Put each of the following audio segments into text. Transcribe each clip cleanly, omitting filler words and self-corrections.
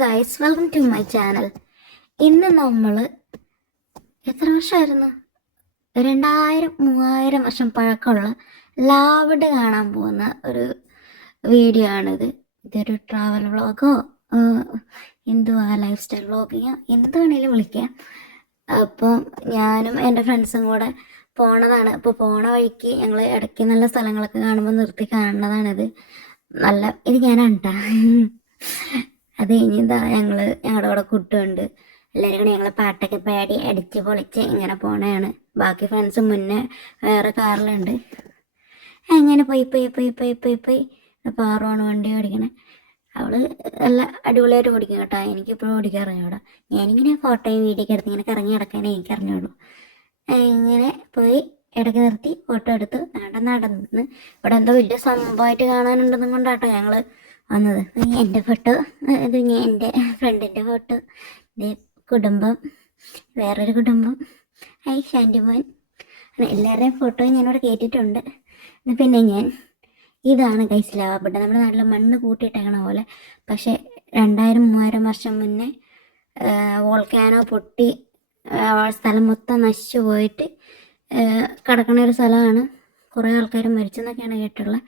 Guys, welcome to my channel. ഇന്ന് നമ്മൾ എത്ര വർഷമായിരുന്നു, 2000-3000 വർഷം പഴക്കമുള്ള ലാവഡ് കാണാൻ പോകുന്ന ഒരു വീഡിയോ ആണിത്. ഇതൊരു ട്രാവൽ വ്ളോഗോ എന്തുവാ, ലൈഫ് സ്റ്റൈൽ വ്ളോഗിങ്ങോ എന്ത് വേണേലും വിളിക്കാം. അപ്പം ഞാനും എൻ്റെ ഫ്രണ്ട്സും കൂടെ പോണതാണ്. അപ്പോൾ പോണ വഴിക്ക് ഞങ്ങൾ ഇടയ്ക്ക് നല്ല സ്ഥലങ്ങളൊക്കെ കാണുമ്പോൾ നിർത്തി കാണുന്നതാണിത്. ഇത് ഞാനാണ് കേട്ടോ. അത് കഴിഞ്ഞതാ ഞങ്ങളുടെ കൂടെ കുട്ടുമുണ്ട്. എല്ലാവരും കൂടെ ഞങ്ങൾ പാട്ടൊക്കെ പാടി അടിച്ച് പൊളിച്ച് ഇങ്ങനെ പോണതാണ്. ബാക്കി ഫ്രണ്ട്സ് മുന്നേ വേറെ കാറിലുണ്ട്. അങ്ങനെ പോയി പാറുവാണ് വണ്ടി ഓടിക്കണേ. അവള് നല്ല അടിപൊളിയായിട്ട് ഓടിക്കും കേട്ടോ. എനിക്കിപ്പോഴും ഓടിക്കാൻ അറിഞ്ഞൂടാ. ഞാനിങ്ങനെ ഫോട്ടോയും വീഡിയോ ഒക്കെ എടുത്ത് ഇങ്ങനെ കറങ്ങി നടക്കാനേ എനിക്ക് അറിഞ്ഞുള്ളൂ. ഇങ്ങനെ പോയി ഇടയ്ക്ക് നിർത്തി ഫോട്ടോ എടുത്ത് നടന്ന് ഇവിടെ എന്തോ വലിയ സംഭവമായിട്ട് കാണാനുണ്ടെന്നും കൊണ്ടാട്ടോ ഞങ്ങൾ വന്നത്. എൻ്റെ ഫോട്ടോ, ഇത് എൻ്റെ ഫ്രണ്ടിൻ്റെ ഫോട്ടോ, കുടുംബം, വേറൊരു കുടുംബം, ഷാൻറ്റിമോൻ, എല്ലാവരുടെയും ഫോട്ടോ ഞാനിവിടെ കേട്ടിട്ടുണ്ട്. പിന്നെ ഇതാണ് ഗൈസ് ലാവപ്പെട്ട. നമ്മുടെ നാട്ടിൽ മണ്ണ് കൂട്ടിയിട്ടേക്കണ പോലെ, പക്ഷേ 2000-3000 വർഷം മുന്നേ വോൾക്കാനോ പൊട്ടി സ്ഥലം മൊത്തം നശിച്ചു പോയിട്ട് കിടക്കണ ഒരു സ്ഥലമാണ്. കുറേ ആൾക്കാർ മരിച്ചെന്നൊക്കെയാണ് കേട്ടിട്ടുള്ളത്.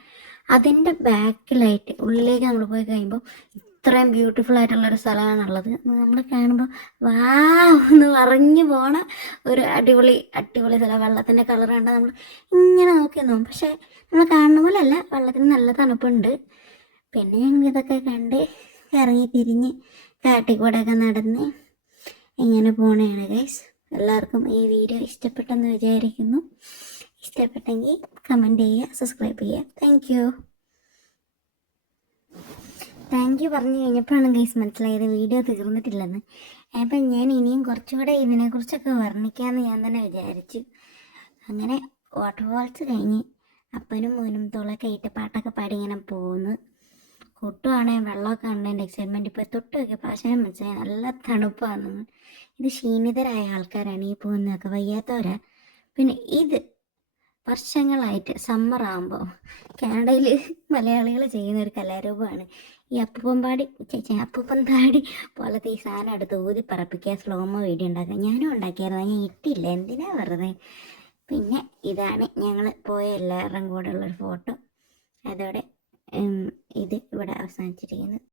അതിൻ്റെ ബാക്കിലായിട്ട് ഉള്ളിലേക്ക് നമ്മൾ പോയി കഴിയുമ്പോൾ ഇത്രയും ബ്യൂട്ടിഫുൾ ആയിട്ടുള്ളൊരു സ്ഥലമാണുള്ളത്. നമ്മൾ കാണുമ്പോൾ വാവ് എന്ന് പറഞ്ഞു പോണ ഒരു അടിപൊളി സ്ഥലം. വെള്ളത്തിൻ്റെ കളർ കണ്ടാൽ നമ്മൾ ഇങ്ങനെ നോക്കി നോക്കും, പക്ഷേ നമ്മൾ കാണുന്ന പോലെ അല്ല, വെള്ളത്തിന് നല്ല തണുപ്പുണ്ട്. പിന്നെ ഞങ്ങൾ ഇതൊക്കെ കണ്ട് ഇറങ്ങി തിരിഞ്ഞ് കാട്ടിക്കൂടെയൊക്കെ നടന്ന് ഇങ്ങനെ പോണേണ് ഗൈസ്. എല്ലാവർക്കും ഈ വീഡിയോ ഇഷ്ടപ്പെട്ടെന്ന് വിചാരിക്കുന്നു. ഇഷ്ടപ്പെട്ടെങ്കിൽ കമൻറ്റ് ചെയ്യുക, സബ്സ്ക്രൈബ് ചെയ്യുക. താങ്ക് യു പറഞ്ഞു കഴിഞ്ഞപ്പോഴാണ് ഗൈസ് മനസ്സിലായത് വീഡിയോ തീർന്നിട്ടില്ലെന്ന്. അപ്പം ഞാൻ ഇനിയും കുറച്ചുകൂടെ ഇതിനെക്കുറിച്ചൊക്കെ വർണ്ണിക്കാമെന്ന് ഞാൻ തന്നെ വിചാരിച്ചു. അങ്ങനെ വാട്ടർഫാൾസ് കഴിഞ്ഞ് അപ്പനും മോനും തുളയൊക്കെ ഇട്ട് പാട്ടൊക്കെ പാടി ഇങ്ങനെ പോകുന്നു. കുട്ടുവാണെങ്കിൽ വെള്ളമൊക്കെ കണ്ടതിൻ്റെ എക്സൈറ്റ്മെൻറ്റ് ഇപ്പോൾ തൊട്ട് നോക്കിയപ്പോൾ ആശയം മനസ്സിലായി നല്ല തണുപ്പാണെന്ന്. ഇത് ക്ഷീണിതരായ ആൾക്കാരാണ് ഈ പോകുന്നതൊക്കെ, വയ്യാത്തവരാ. പിന്നെ ഇത് വർഷങ്ങളായിട്ട് സമ്മർ ആകുമ്പോൾ കാനഡയിൽ മലയാളികൾ ചെയ്യുന്ന ഒരു കലാരൂപമാണ് ഈ അപ്പൂപ്പൻ താടി പോലത്തെ ഈ സാധനം എടുത്ത് ഊതി പറപ്പിക്കുക, സ്ലോമോ വീഡിയോ ഉണ്ടാക്കുക. ഞാനും ഉണ്ടാക്കിയായിരുന്നു, ഞാൻ ഇട്ടില്ല, എന്തിനാ വെറുതെ. പിന്നെ ഇതാണ് ഞങ്ങൾ പോയ എല്ലാവരുടെയും കൂടെ ഉള്ളൊരു ഫോട്ടോ. അതോടെ ഇത് ഇവിടെ അവസാനിച്ചിരിക്കുന്നത്.